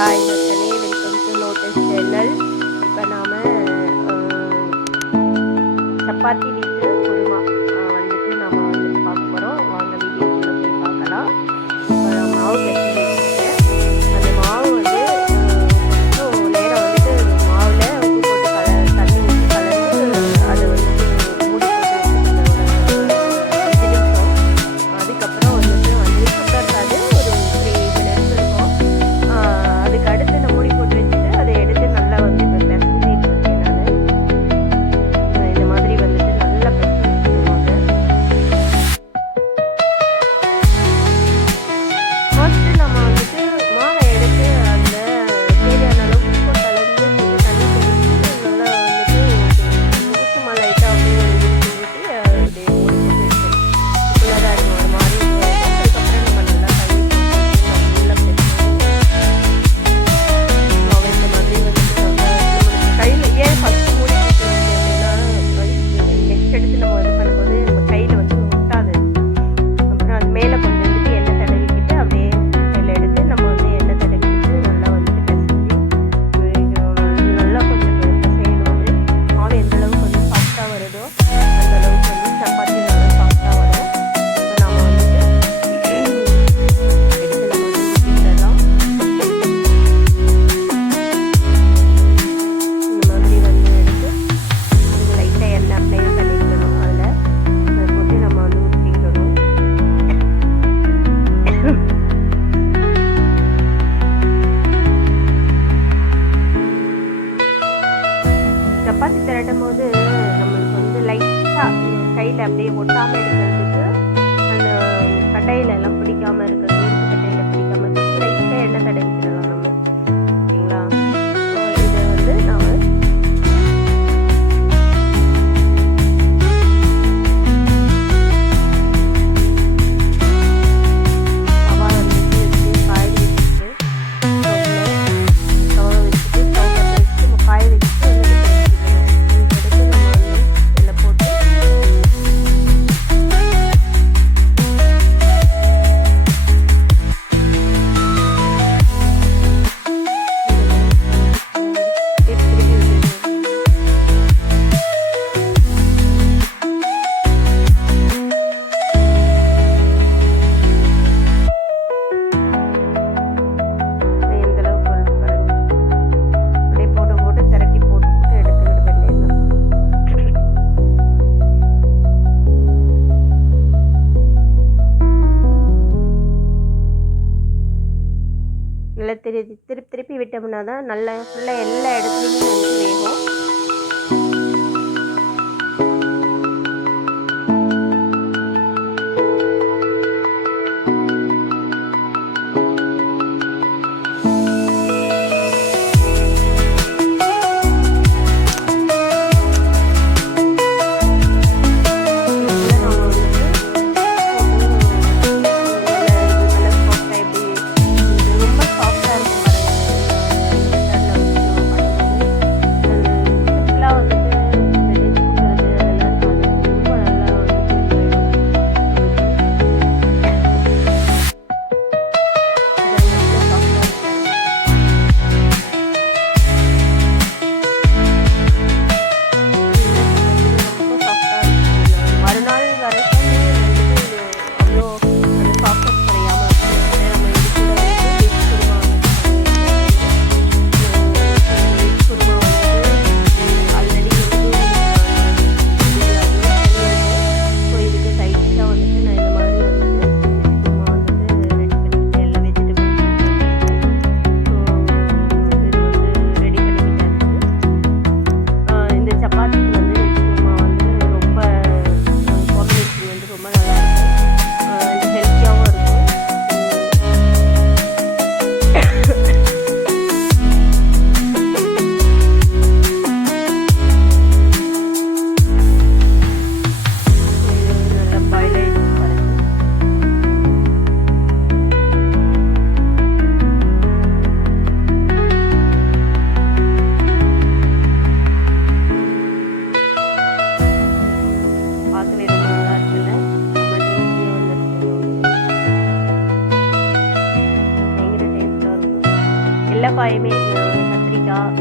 Hi மக்களே, welcome to lotus channel. இப்போ நாம் சப்பாத்தி வித்து குருமா வந்துட்டு நம்ம வந்துட்டு பார்க்க போகிறோம். வாங்க வீடியோக்குள்ளே போய் பார்க்கலாம். இப்போ மாவு கட்டி வச்சுருக்கேன். அந்த மாவு வந்து கொஞ்சம் நேரம் வந்துட்டு மாவில் உப்பு போட்டு தண்ணி ஊற்றி கலந்து அதை வந்துட்டு மூடி போட்டு வச்சுருக்கேன் ஒரு 5 நிமிஷம். அதுக்கப்புறம் வந்துட்டு 5 நிமிஷம் கூட இருக்காது, ஒரு 3 minutes இருக்கும். அதுக்கு அடுத்து நான் மூடி போட்டு வச்சுட்டு அதை எடுத்து நல்லா வந்து இப்போ பிசைஞ்சிட்டு இருக்கேன். நான் இந்த மாதிரி வந்துட்டு நல்லா பிசைஞ்சிடுவாங்க. ஃபர்ஸ்ட்டு நம்ம வந்துட்டு மாவை எடுத்து அந்த தேவையான அளவு உப்பு கலந்து கொஞ்சம் தண்ணி தெளிச்சு நல்லா வந்துட்டு ஊற்றுமா லைட்டாக அப்படியே ஊற்றி அப்படியே மூடி போட்டு வச்சுருக்கேன். உள்ளதாக இருக்கும் ஒரு மாதிரி இருக்கும். அதுக்கப்புறம் நம்ம நல்லா கை நல்லா மாவு இந்த மாதிரி வந்துட்டு நம்ம கையில் ஏன் ஃபஸ்ட்டு மூடி போட்டு அப்படின்னா நெக்ஸ்ட் எடுத்து நம்ம இது பண்ணும்போது நம்ம கையில் வந்து ஒட்டாது. அப்புறம் அது மேலே கொஞ்சம் வந்துட்டு எண்ணெய் தடவிக்கிட்டு அப்படியே கையில் எடுத்து நம்ம வந்து எண்ணெய் தடவிக்கிட்டு நல்லா வந்துட்டு பிசைஞ்சு நல்லா கொஞ்சம் பிசையணும். அது மாவு எந்த அளவுக்கு வந்து சாஃப்டாக வருதோ அந்த அளவுக்கு வந்து சப்பாத்தி நல்லா சாஃப்டாக வரும். இப்போ நம்ம வந்துட்டு எடுத்து நம்ம வந்து ஊற்றிடலாம். இந்த மாதிரி வந்து எடுத்து கொஞ்சம் லைட்டாக எண்ணெய் அப்ளை பண்ணிக்கணும். அதில் போட்டு நம்ம வந்து ஊற்றிக்கணும். சப்பாத்தி திரட்டும் போது நம்மளுக்கு வந்து லைட்டாக கையில் அப்படியே ஒட்டாமல் இருக்கிறதுக்கு, அந்த கட்டையில எல்லாம் பிடிக்காமல் இருக்கிறது, கட்டையில் பிடிக்காமல் இருக்கிறது லைட்டாக எண்ணெய் தடவிக்கிடலாம் நம்ம. ஓகேங்களா? இதை வந்து நாம் தவா வந்துட்டு வச்சு காய வச்சுட்டு தவா வச்சுட்டு ஸ்டவ் பற்ற வச்சுட்டு நம்ம காய வச்சுட்டு எடுத்து நம்ம வந்து இதில் போட்டு திருப்பி விட்டுருக்கோம். எந்த அளவுக்கு வருது பாருங்க. அப்படியே போட்டு போட்டு திரட்டி போட்டு போட்டு எடுத்துக்கிட்டு வெள்ளையெல்லாம் நல்லா திருப்பி திருப்பி விட்டோம்னா தான் நல்லா ஃபுல்லாக எல்லா இடத்துலையுமே வந்து வேகும். ரொம்ப சாஃப்டாக இருக்கும் பாருங்க. காயுமே கத்திரிக்காய்,